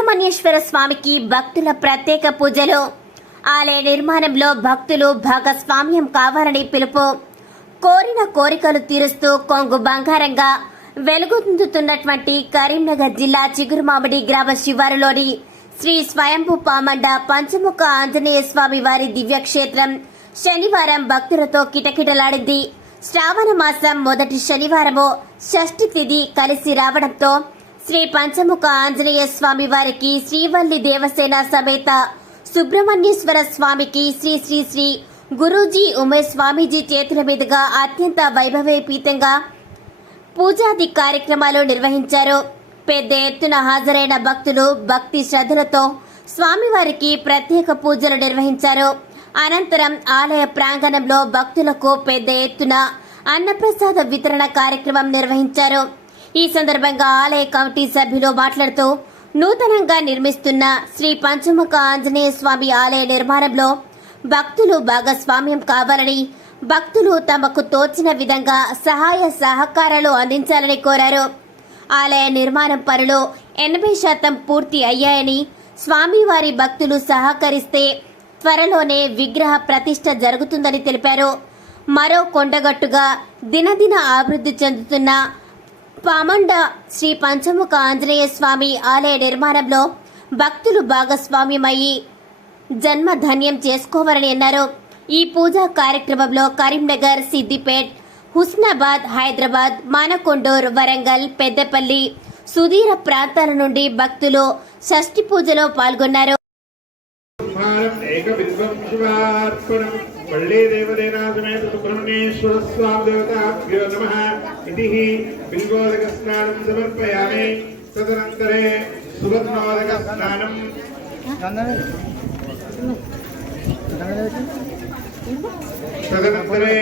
సుబ్రహ్మణ్యేశ్వర స్వామికి భక్తుల ప్రత్యేక పూజలు. ఆలయ నిర్మాణంలో భక్తులు భాగస్వామ్యం కావాలని పిలుపు. కోరిన కోరికలు తీరుస్తూ కొంగు బంగారంగా వెలుగొందుతున్నటువంటి కరీంనగర్ జిల్లా చిగురుమామిడి గ్రామ శివారులోని శ్రీ స్వయంభూ పామండ పంచముఖ ఆంజనేయ స్వామి వారి దివ్యక్షేత్రం శనివారం భక్తులతో కిటకిటలాడింది. శ్రావణ మాసం మొదటి శనివారము షష్ఠి తిథి కలిసి రావడంతో శ్రీ పంచముఖ ఆంజనేయ స్వామి వారికి శ్రీవల్లి దేవసేన సమేత సుబ్రహ్మణ్యేశ్వర స్వామికి శ్రీ శ్రీ శ్రీ గురూజీ ఉమేష్ స్వామీజీ చేతుల మీదుగా అత్యంత వైభవీపీతంగా పూజాది కార్యక్రమాలు నిర్వహించారు. పెద్ద ఎత్తున హాజరైన భక్తులు భక్తి శ్రద్ధలతో స్వామివారికి ప్రత్యేక పూజలు నిర్వహించారు. అనంతరం ఆలయ ప్రాంగణంలో భక్తులకు పెద్ద ఎత్తున అన్నప్రసాద వితరణ కార్యక్రమం నిర్వహించారు. ఈ సందర్భంగా ఆలయ కమిటీ సభ్యులు మాట్లాడుతూ నూతనంగా నిర్మిస్తున్న శ్రీ పంచముఖ ఆంజనేయ స్వామి ఆలయ నిర్మాణంలో భక్తులు భాగస్వామ్యం కావాలని భక్తులు తమకు తోచిన విధంగా సహాయ సహకారాలు అందించాలని కోరారు. ఆలయ నిర్మాణం పనులు ఎనభై శాతం పూర్తి అయ్యాయని స్వామివారి భక్తులు సహకరిస్తే త్వరలోనే విగ్రహ ప్రతిష్ట జరుగుతుందని తెలిపారు. మరో కొండగట్టుగా దినదిన అభివృద్ధి చెందుతున్న పామండ శ్రీ పంచముఖ ఆంజనేయ స్వామి ఆలయ నిర్మాణంలో భక్తులు భాగస్వామ్యమయ్యి జన్మ ధన్యం చేసుకోవాలని అన్నారు. ఈ పూజా కార్యక్రమంలో కరీంనగర్ సిద్దిపేట్ హుస్నాబాద్ హైదరాబాద్ మానకొండూర్ వరంగల్ పెద్దపల్లి సుదీర ప్రాంతాల నుండి భక్తులు షష్ఠి పూజలో పాల్గొన్నారు. वल्ले देवदेनासमेत सुब्रह्मण्येश्वर स्वाम देवताभ्यो नमः इति बिल्वोदक स्नानं समर्पयामि तदनन्तरे सुवर्णोदक स्नानं तदनन्तरे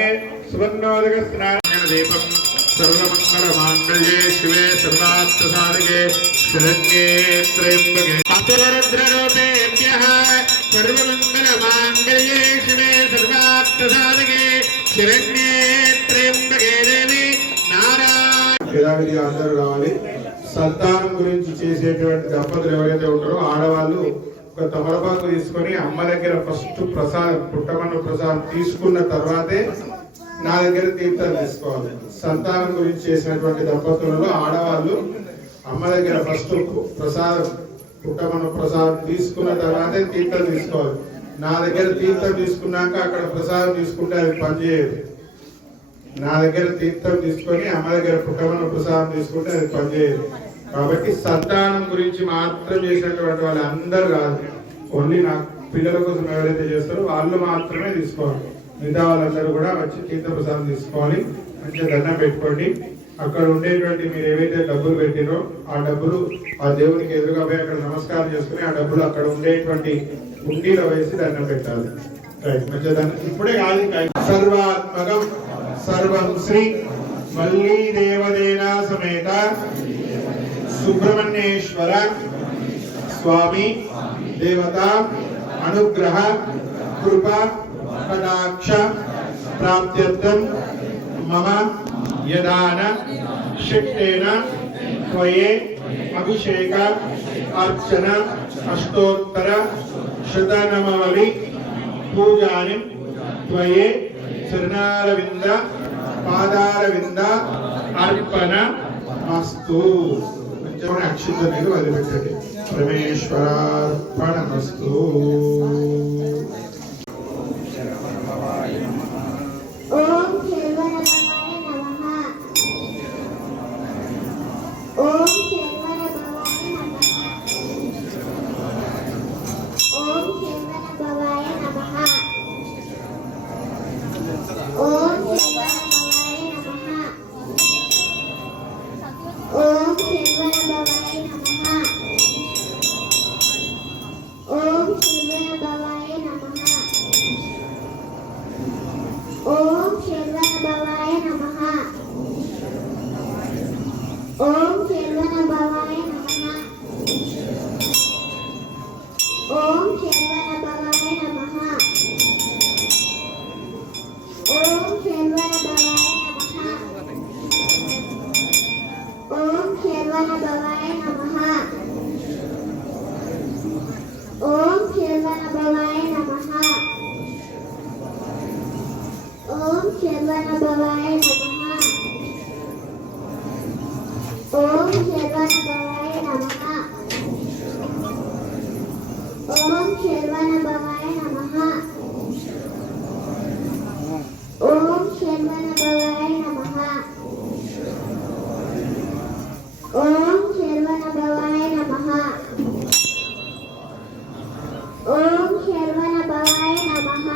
सुवर्णोदक स्नानं दीपं सर्वमङ्गलमाङ्गल्ये शिवे सर्वार्थसाधके शरण्ये त्र्यम्बके మాంగళ్యే శివే సర్వార్థ సాధకే శరణ్యే త్రయంబకే దేవి నారాయణ అందరూ రావాలి. సంతానం గురించి చేసేటువంటి దంపతులు ఎవరైతే ఉంటారో ఆడవాళ్ళు ఒక తమలపాకు తీసుకొని అమ్మ దగ్గర ఫస్ట్ ప్రసాదం పుట్టమన్న ప్రసాదం తీసుకున్న తర్వాతే నా దగ్గర తీర్థాలు తీసుకోవాలి. సంతానం గురించి చేసినటువంటి దంపతులలో ఆడవాళ్ళు అమ్మ దగ్గర ఫస్ట్ ప్రసాదం పుట్టమన్న ప్రసాదం తీసుకున్న తర్వాతే తీర్థం తీసుకోవాలి. నా దగ్గర తీర్థం తీసుకున్నాక అక్కడ ప్రసాదం తీసుకుంటే అది పనిచేయదు నా దగ్గర తీర్థం తీసుకొని అమ్మ దగ్గర పుట్టమన్న ప్రసాదం తీసుకుంటే అది పనిచేయదు కాబట్టి సంతానం గురించి మాత్రం చేసినటువంటి వాళ్ళు అందరు కాదు. ఓన్లీ నా పిల్లల కోసం ఎవరైతే చేస్తారో వాళ్ళు మాత్రమే తీసుకోవాలి. మిగతా వాళ్ళందరూ కూడా వచ్చి తీర్థ ప్రసాదం తీసుకోవాలి. మంచిగా దండం పెట్టుకోండి. అక్కడ ఉండేటువంటి మీరు ఏవైతే డబ్బులు పెట్టినో ఆ డబ్బులు ఆ దేవునికి ఎదురుగా పోయి అక్కడ నమస్కారం చేసుకుని ఆ డబ్బులు అక్కడ ఉండేటువంటి ఉండిలో వేసి దండం పెట్టాలి. ఇప్పుడే కాదు సర్వాత్మకం సర్వం శ్రీ మల్లీ దేవదేనా సమేత సుబ్రహ్మణ్యేశ్వర స్వామి దేవత అనుగ్రహ కృప కటాక్ష ప్రాప్త్యర్థం మమ యదాన శక్తేన త్వయే అభిషేక అర్చన అష్టోత్తర శతనమవలి పూజాని త్వయే చరణారవింద పాదారవింద అర్పణ మస్తు కొంచెం అక్షింత మీరు వదిలిపెట్టండి. పరమేశ్వరార్పణమస్తు. ఓం ఓం ఓం శర్వణ భవాయ నమ. ఓం శర్వణ భవాయ నమ. ఓం శర్వణ భవాయ నమ. ఓం శర్వణ భవాయ నమః.